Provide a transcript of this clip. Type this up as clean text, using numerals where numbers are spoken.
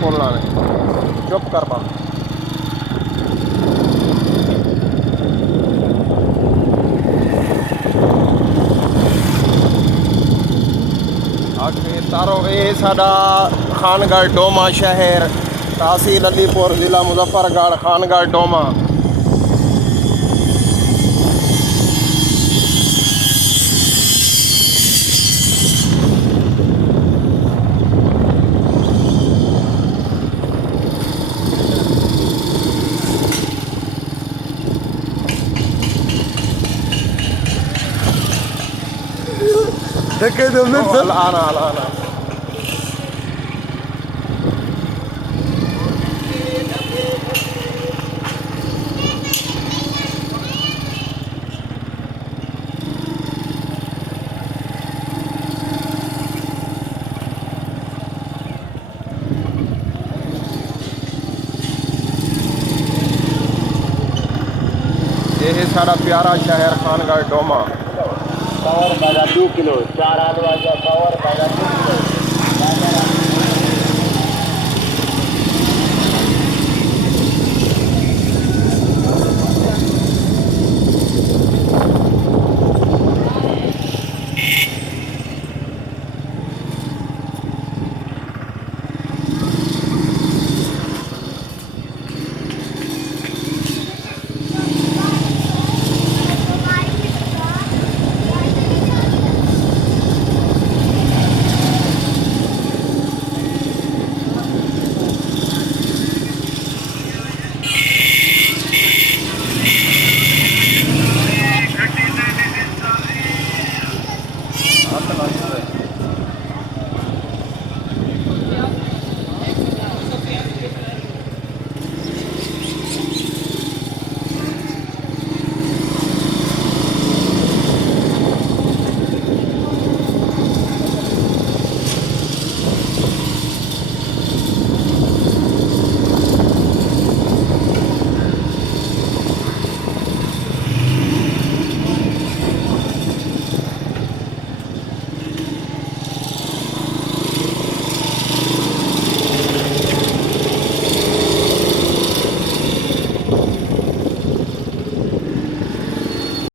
बोलना नहीं, चुप कर पा। आगे तारो ये साडा खानगढ़ डोमा शहर, तहसील अलीपुर, ज़िला मुजफ्फरगढ़, खानगढ़ डोमा। Dekke de mensen. الآن ये है सारा प्यारा शहर खानगढ़ डोमा। Power pada 2 kilo, 4 आलू आ गया, power pada 2 kilo।